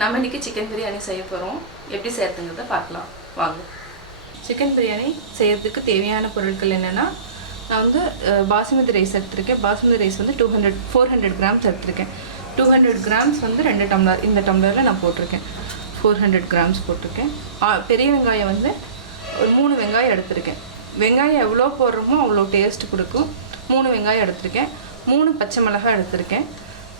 நம்ம இன்றைக்கி சிக்கன் பிரியாணி செய்ய போகிறோம். எப்படி செய்யறதுங்கிறத பார்க்கலாம் வாங்க. சிக்கன் பிரியாணி செய்யறதுக்கு தேவையான பொருட்கள் என்னென்னா, நான் வந்து பாசுமதி ரைஸ் எடுத்திருக்கேன். பாசுமதி ரைஸ் வந்து 400 கிராம்ஸ் எடுத்திருக்கேன். 200 கிராம்ஸ் வந்து 2 டம்ளர், இந்த டம்ளரில் நான் போட்டிருக்கேன். 400 கிராம்ஸ் போட்டிருக்கேன். பெரிய வெங்காயம் வந்து ஒரு 3 வெங்காயம் எடுத்திருக்கேன். வெங்காயம் எவ்வளோ போடுறோமோ அவ்வளோ டேஸ்ட் கொடுக்கும். 3 வெங்காயம் எடுத்திருக்கேன். 3 பச்சை மிளகாய் எடுத்திருக்கேன்.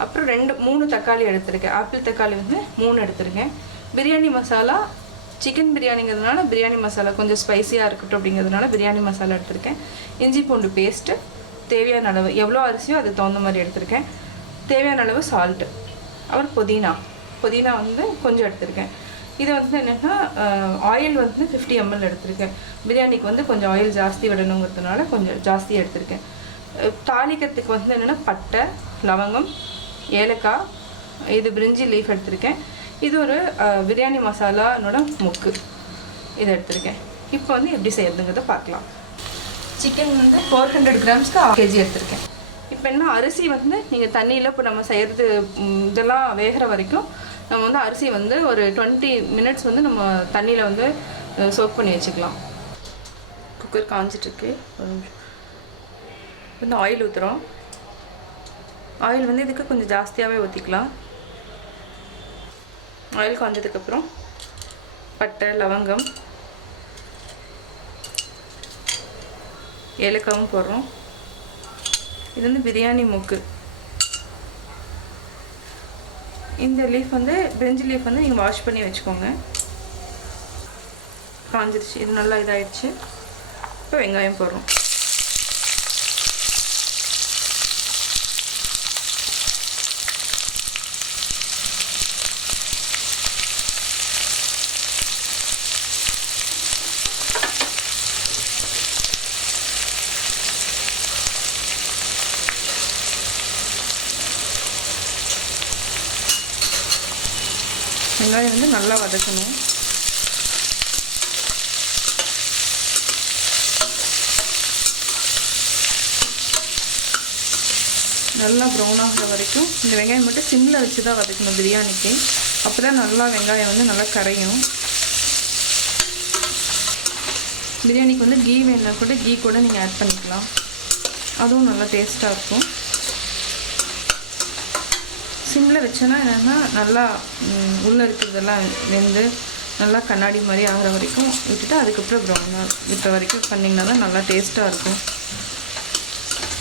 அப்புறம் 3 தக்காளி எடுத்திருக்கேன். ஆப்பிள் தக்காளி வந்து 3 எடுத்திருக்கேன். பிரியாணி மசாலா, சிக்கன் பிரியாணிங்கிறதுனால பிரியாணி மசாலா கொஞ்சம் ஸ்பைஸியாக இருக்கட்டும் அப்படிங்கிறதுனால பிரியாணி மசாலா எடுத்திருக்கேன். இஞ்சி பூண்டு பேஸ்ட்டு தேவையான அளவு, எவ்வளோ அரிசியோ அதுக்கு தகுந்த மாதிரி எடுத்திருக்கேன். தேவையான அளவு சால்ட்டு. அப்புறம் புதினா வந்து கொஞ்சம் எடுத்திருக்கேன். இது வந்து என்னென்னா, ஆயில் வந்து 50 ml எடுத்திருக்கேன். பிரியாணிக்கு வந்து கொஞ்சம் ஆயில் ஜாஸ்தி விடணுங்கிறதுனால கொஞ்சம் ஜாஸ்தி எடுத்திருக்கேன். தாளிக்கிறதுக்கு வந்து என்னென்னா, பட்டை, லவங்கம், ஏலக்காய், இது பிரிஞ்சி லீஃப் எடுத்திருக்கேன். இது ஒரு பிரியாணி மசாலானோட முக்கு, இதை எடுத்திருக்கேன். இப்போ வந்து எப்படி செய்யறதுங்கிறத பார்க்கலாம். சிக்கன் வந்து 400 கிராம்ஸ்க்கு 1/2 kg எடுத்திருக்கேன். இப்போ என்ன, அரிசி வந்து நீங்கள் தண்ணியில் இப்போ நம்ம செய்கிறது இதெல்லாம் வேகிற வரைக்கும் நம்ம வந்து அரிசி வந்து ஒரு 20 minutes வந்து நம்ம தண்ணியில் வந்து சோக் பண்ணி வச்சுக்கலாம். குக்கர் காஞ்சிட்ருக்கு. ஒரு நிமிஷம். வந்து ஆயில் ஊற்றுறோம். ஆயில் வந்து இதுக்கு கொஞ்சம் ஜாஸ்தியாகவே ஊற்றிக்கலாம். ஆயில் காஞ்சதுக்கப்புறம் பட்டை, லவங்கம், ஏலக்காவும் போடுறோம். இது வந்து பிரியாணி முக்கு. இந்த லீஃப் வந்து பிரிஞ்சி லீஃப் வந்து நீங்கள் வாஷ் பண்ணி வச்சுக்கோங்க. காஞ்சிருச்சு, இது நல்லா இதாகிடுச்சு. இப்போ வெங்காயம் போடுறோம். வெங்காயம் வந்து நல்லா வதக்கணும். நல்லா ப்ரௌன் ஆகிற வரைக்கும் இந்த வெங்காயம் மட்டும் சிம்மில் வச்சு தான் வதக்கணும் பிரியாணிக்கு. அப்போ தான் நல்லா வெங்காயம் வந்து நல்லா கரையும். பிரியாணிக்கு வந்து கீ வேணுன்னா கூட கீ கூட நீங்கள் ஆட் பண்ணிக்கலாம். அதுவும் நல்லா டேஸ்ட்டாக இருக்கும். சிம்மில் வச்சோன்னா என்னென்னா, நல்லா உள்ளே இருக்கிறதெல்லாம் வெந்து நல்லா கண்ணாடி மாதிரி ஆகிற வரைக்கும் விட்டுட்டு அதுக்கப்புறம் ப்ரௌனாக விட்ட வரைக்கும் பண்ணிங்கன்னா தான் நல்லா டேஸ்ட்டாக இருக்கும்.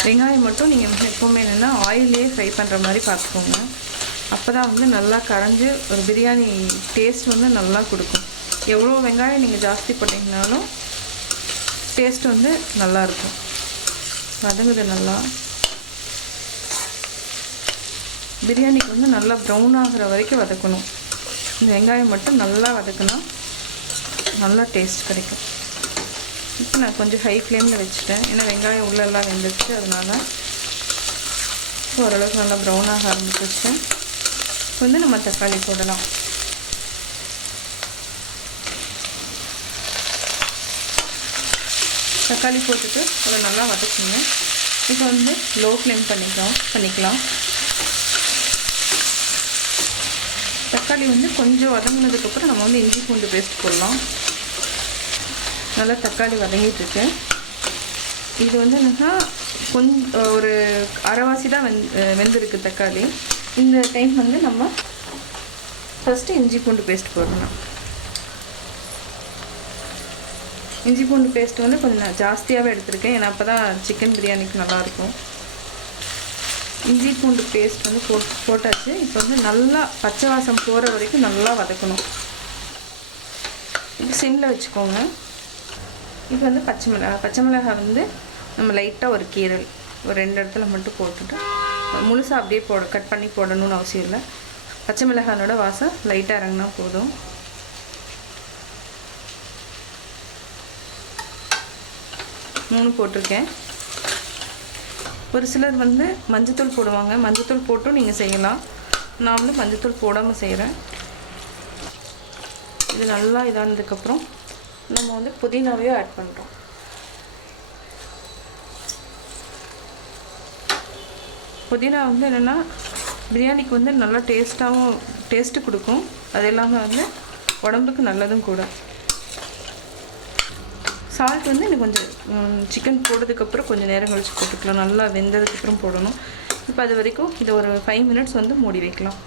வெங்காயம் மட்டும் நீங்கள் எப்போவுமே என்னென்னா ஆயிலே ஃப்ரை பண்ணுற மாதிரி பார்த்துக்கோங்க. அப்போ தான் வந்து நல்லா கரைஞ்சி ஒரு பிரியாணி டேஸ்ட் வந்து நல்லா கொடுக்கும். எவ்வளோ வெங்காயம் நீங்கள் ஜாஸ்தி போட்டிங்கனாலும் டேஸ்ட் வந்து நல்லாயிருக்கும். வதங்குது நல்லா. பிரியாணிக்கு வந்து நல்லா ப்ரௌன் ஆகிற வரைக்கும் வதக்கணும். இந்த வெங்காயம் மட்டும் நல்லா வதக்குனா நல்லா டேஸ்ட் கிடைக்கும். இப்போ நான் கொஞ்சம் ஹை ஃப்ளேமில் வச்சுட்டேன். ஏன்னா வெங்காயம் உள்ளெல்லாம் வெந்துருச்சு. அதனால் ஓரளவுக்கு நல்லா ப்ரௌன் ஆக ஆரம்பிச்சிருச்சு. இப்போ வந்து நம்ம தக்காளி போடலாம். தக்காளி போட்டுட்டு அதை நல்லா வதக்குங்க. இப்போ வந்து லோ ஃப்ளேம் பண்ணிக்கலாம். தக்காளி வந்து கொஞ்சம் வதங்கினதுக்கப்புறம் நம்ம வந்து இஞ்சி பூண்டு பேஸ்ட் போடலாம். நல்லா தக்காளி வதங்கிட்டுருக்கு. இது வந்து என்னன்னா கொஞ்சம் ஒரு அரைவாசி தான் வெந்திருக்கு தக்காளி. இந்த டைம் வந்து நம்ம ஃபஸ்ட்டு இஞ்சி பூண்டு பேஸ்ட் போடணும். இஞ்சி பூண்டு பேஸ்ட் வந்து கொஞ்சம் ஜாஸ்தியாகவே எடுத்திருக்கேன். ஏன்னா அப்போ தான் சிக்கன் பிரியாணிக்கு நல்லாயிருக்கும். இஞ்சி பூண்டு பேஸ்ட் வந்து போட்டாச்சு. இப்போ வந்து நல்லா பச்சை வாசம் போகிற வரைக்கும் நல்லா வதக்கணும். இப்போ சிம்மில் வச்சுக்கோங்க. இப்போ வந்து பச்சை மிளகாய் வந்து நம்ம லைட்டாக ஒரு கீரல் ஒரு 2 இடத்துல மட்டும் போட்டுட்டு, முழுசாக அப்படியே கட் பண்ணி போடணும்னு அவசியம் இல்லை. பச்சை மிளகாயோட வாசம் லைட்டாக இறங்கினா போதும். மூணு போட்டிருக்கேன். ஒரு சிலர் வந்து மஞ்சத்தூள் போடுவாங்க. மஞ்சத்தூள் போட்டும் நீங்கள் செய்யலாம். நான் வந்து மஞ்சத்தூள் போடாமல் செய்கிறேன். இது நல்லா இதானதுக்கப்புறம் நம்ம வந்து புதினாவையும் ஆட் பண்ணுறோம். புதினா வந்து என்னென்னா பிரியாணிக்கு வந்து நல்லா டேஸ்ட்டாகவும் டேஸ்ட்டு கொடுக்கும். அது இல்லாமல் வந்து உடம்புக்கு நல்லதும் கூட. சால்ட் வந்து இன்னும் கொஞ்சம் சிக்கன் போட்டதுக்கப்புறம் கொஞ்சம் நேரம் கழிச்சு போட்டுக்கலாம். நல்லா வெந்ததுக்கப்புறம் போடணும். இப்போ அது வரைக்கும் இதை ஒரு 5 மினிட்ஸ் வந்து மூடி வைக்கலாம்.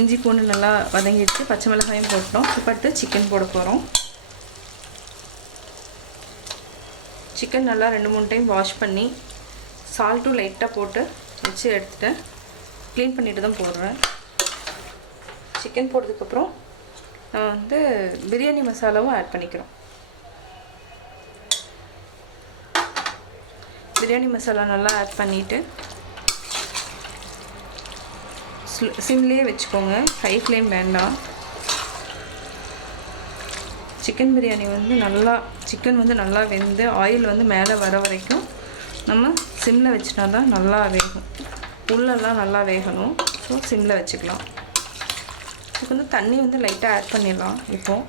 இஞ்சி பூண்டு நல்லா வதங்கிடுச்சு, பச்சை மிளகாயும் போட்டோம். இப்போ அடுத்து சிக்கன் போட போகிறோம். சிக்கன் நல்லா 2-3 டைம் வாஷ் பண்ணி சால்ட்டும் லைட்டாக போட்டு வச்சு எடுத்துகிட்டு க்ளீன் பண்ணிட்டு தான் போடுறேன். சிக்கன் போட்டதுக்கப்புறம் நான் வந்து பிரியாணி மசாலாவும் ஆட் பண்ணிக்கிறோம். பிரியாணி மசாலா நல்லா ஆட் பண்ணிவிட்டு சிம்லேயே வச்சுக்கோங்க, ஹை ஃப்ளேம் வேண்டாம். சிக்கன் பிரியாணி வந்து சிக்கன் வந்து நல்லா வெந்து ஆயில் வந்து மேலே வர வரைக்கும் நம்ம சிம்மில் வச்சுட்டா தான் நல்லா வேகும். உள்ளெல்லாம் நல்லா வேகணும். ஸோ சிம்மில் வச்சுக்கலாம். இதுக்கு வந்து தண்ணி வந்து லைட்டாக ஆட் பண்ணிடலாம். இப்போது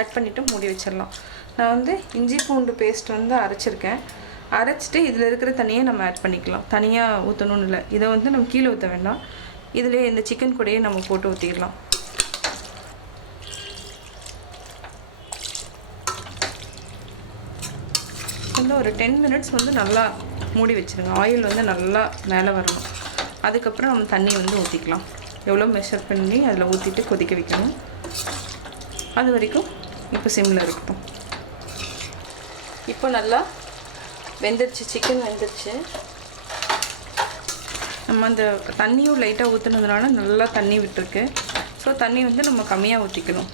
ஆட் பண்ணிவிட்டு மூடி வச்சிடலாம். நான் வந்து இஞ்சி பூண்டு பேஸ்ட் வந்து அரைச்சிருக்கேன். அரைச்சிட்டு இதில் இருக்கிற தண்ணியை நம்ம ஆட் பண்ணிக்கலாம். தனியாக ஊற்றணும்னு இல்லை. இதை வந்து நம்ம கீழே ஊற்ற வேண்டாம். இதிலே இந்த சிக்கன் கூடயே நம்ம போட்டு ஊற்றிடலாம். வந்து ஒரு 10 மினிட்ஸ் வந்து நல்லா மூடி வச்சுருங்க. ஆயில் வந்து நல்லா மேலே வரணும். அதுக்கப்புறம் நம்ம தண்ணி வந்து ஊற்றிக்கலாம். எவ்வளோ மெஷர் பண்ணி அதில் ஊற்றிட்டு கொதிக்க வைக்கணும். அது வரைக்கும் இப்போ சிம்மில் இருக்கட்டும். இப்போ நல்லா வெந்துருச்சு, சிக்கன் வெந்துருச்சு. நம்ம அந்த தண்ணியும் லைட்டாக ஊற்றுனதுனால நல்லா தண்ணி விட்டுருக்கு. ஸோ தண்ணி வந்து நம்ம கம்மியாக ஊற்றிக்கணும்.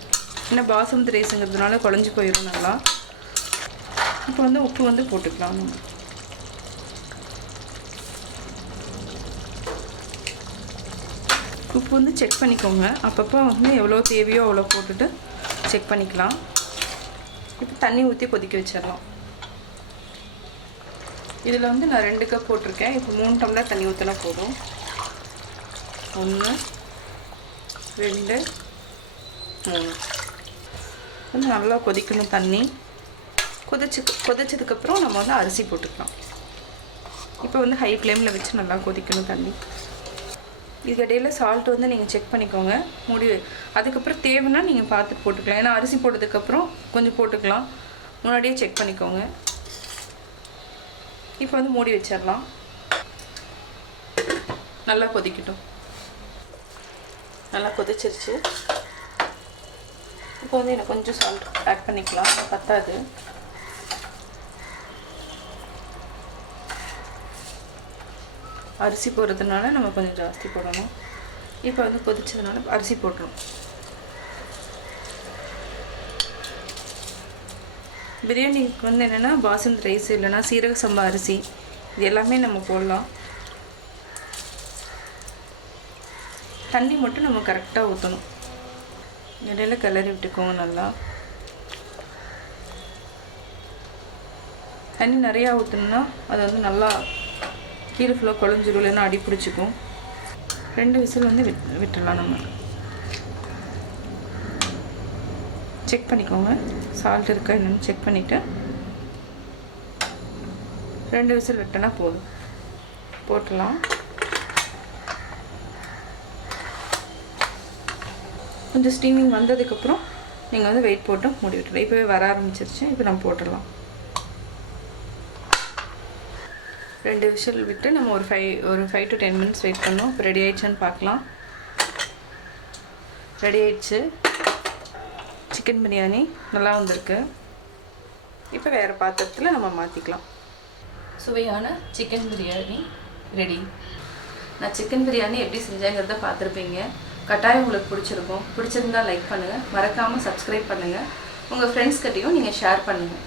ஏன்னா பாசுமதி ரைஸுங்கிறதுனால குழஞ்சி போயிடும் நல்லா. இப்போ வந்து உப்பு வந்து போட்டுக்கலாம். உப்பு வந்து செக் பண்ணிக்கோங்க. அப்பப்போ வந்து எவ்வளோ தேவையோ அவ்வளோ போட்டுட்டு செக் பண்ணிக்கலாம். இப்போ தண்ணி ஊற்றி கொதிக்க வச்சிடலாம். இதில் வந்து நான் 2 கப் போட்டிருக்கேன். இப்போ 3 டம்ளர் தண்ணி ஊற்றினா போதும். 1 2 3 வந்து நல்லா கொதிக்கணும். தண்ணி கொதிச்சதுக்கப்புறம் நம்ம வந்து அரிசி போட்டுக்கலாம். இப்போ வந்து ஹை ஃப்ளேமில் வச்சு நல்லா கொதிக்கணும் தண்ணி. இதுக்கிடையில் சால்ட் வந்து நீங்கள் செக் பண்ணிக்கோங்க. அதுக்கப்புறம் தேவைன்னா நீங்கள் பார்த்துட்டு போட்டுக்கலாம். ஏன்னா அரிசி போட்டதுக்கப்புறம் கொஞ்சம் போட்டுக்கலாம். முன்னாடியே செக் பண்ணிக்கோங்க. இப்போ வந்து மூடி வச்சிடலாம். நல்லா கொதிக்கட்டும். நல்லா கொதிச்சிருச்சு. இப்போ வந்து எனக்கு கொஞ்சம் சால்ட் ஆட் பண்ணிக்கலாம். பத்தாது. அரிசி போடுறதுனால நம்ம கொஞ்சம் ஜாஸ்தி போடணும். இப்போ வந்து கொதிச்சதுனால அரிசி போட்டுரும். பிரியாணிக்கு வந்து என்னென்னா பாசுமதி ரைஸ் இல்லைன்னா சீரக சம்பா அரிசி இது எல்லாமே நம்ம போடலாம். தண்ணி மட்டும் நம்ம கரெக்டாக ஊற்றணும். இடையில கிளறி விட்டுக்கோங்க. நல்லா தண்ணி நிறையா ஊற்றணுன்னா அது வந்து நல்லா கீழே ஃபுல்லாக குழஞ்சிரும், இல்லைன்னா அடி பிடிச்சிக்கும். 2 விசில் வந்து விட்டுடலாம். நம்ம செக் பண்ணிக்கோங்க, சால்ட் இருக்கா என்னென்னு செக் பண்ணிவிட்டு 2 விசில் விட்டோன்னா போதும். போட்டுடலாம். கொஞ்சம் ஸ்டீமிங் வந்ததுக்கப்புறம் நீங்கள் வந்து வெயிட் போட்டு மூடி விட்டுடலாம். இப்போவே வர ஆரம்பிச்சிருச்சு. இப்போ நம்ம போட்டுடலாம். 2 விசில் விட்டு நம்ம ஒரு 5 to 10 மினிட்ஸ் வெயிட் பண்ணோம். இப்போ ரெடி ஆயிடுச்சுன்னு பார்க்கலாம். ரெடி ஆயிடுச்சு. சிக்கன் பிரியாணி நல்லா வந்திருக்கு. இப்போ வேறு பாத்திரத்தில் நம்ம மாற்றிக்கலாம். சுவையான சிக்கன் பிரியாணி ரெடி. நான் சிக்கன் பிரியாணி எப்படி செஞ்சேங்கிறத பார்த்துருப்பீங்க. கட்டாயம் உங்களுக்கு பிடிச்சிருக்கும். பிடிச்சிருந்தா லைக் பண்ணுங்கள். மறக்காமல் சப்ஸ்கிரைப் பண்ணுங்கள். உங்கள் ஃப்ரெண்ட்ஸ்கிட்டையும் நீங்கள் ஷேர் பண்ணுங்கள்.